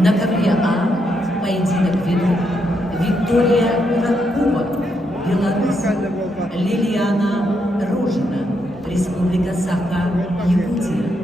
На ковре А поединок ведут Виктория Ракова, Беларусь, Лилиана Рожина, Республика Саха-Якутия.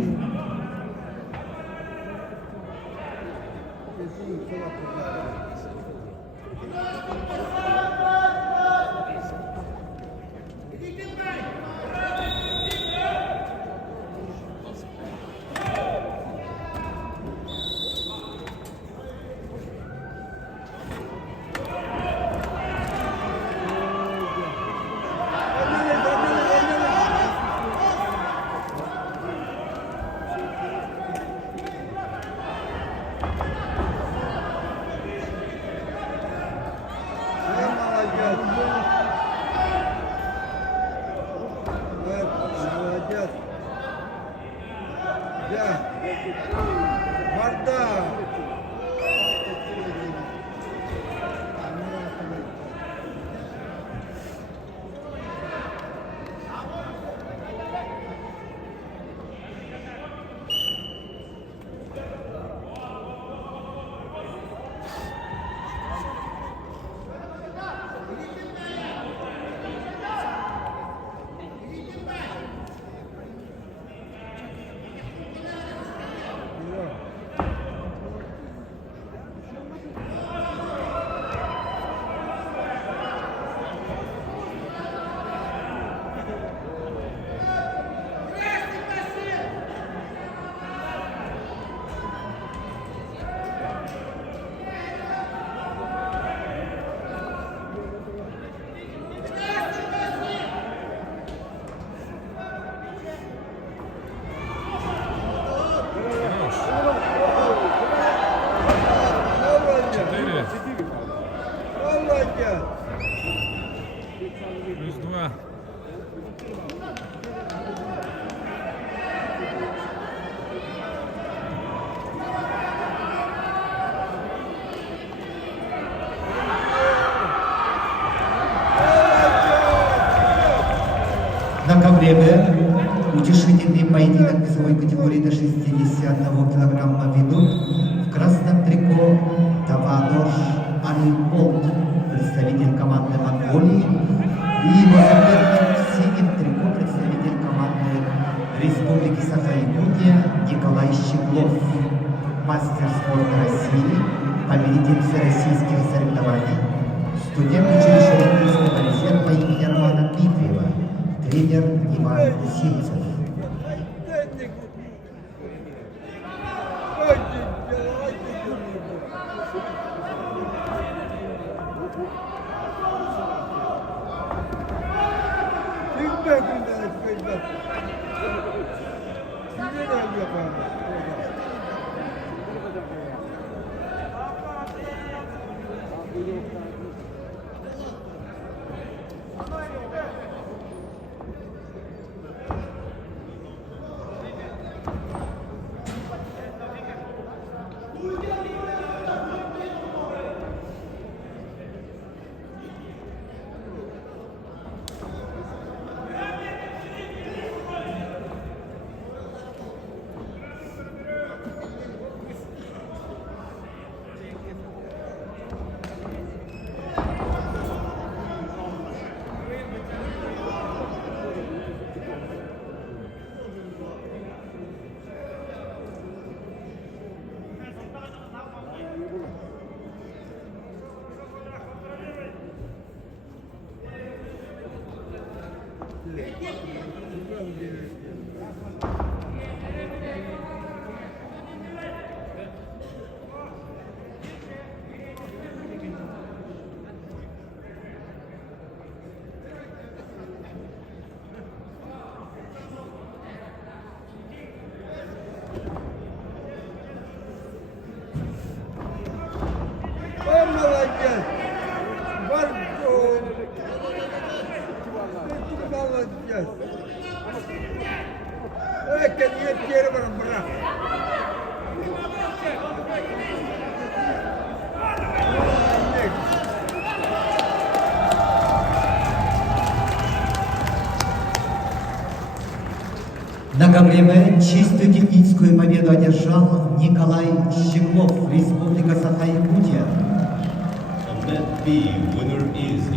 Плюс 2. На ковре Б утешительный поединок весовой категории до 60 килограмма ведут в красном трико Тавадош Алиполт, представитель команды Монголии, и его соперник в синем трико, представитель команды Республики Саха-Якутия Николай Щеглов, мастер спорта России, победитель всероссийских соревнований, студент училища Олимпийского резерва имени Романа Дмитриева, тренер Иван Сильцев. На ковре Б чистую техническую победу одержал Николай Щеглов, Республика Саха-Якутия. On mat B, winner is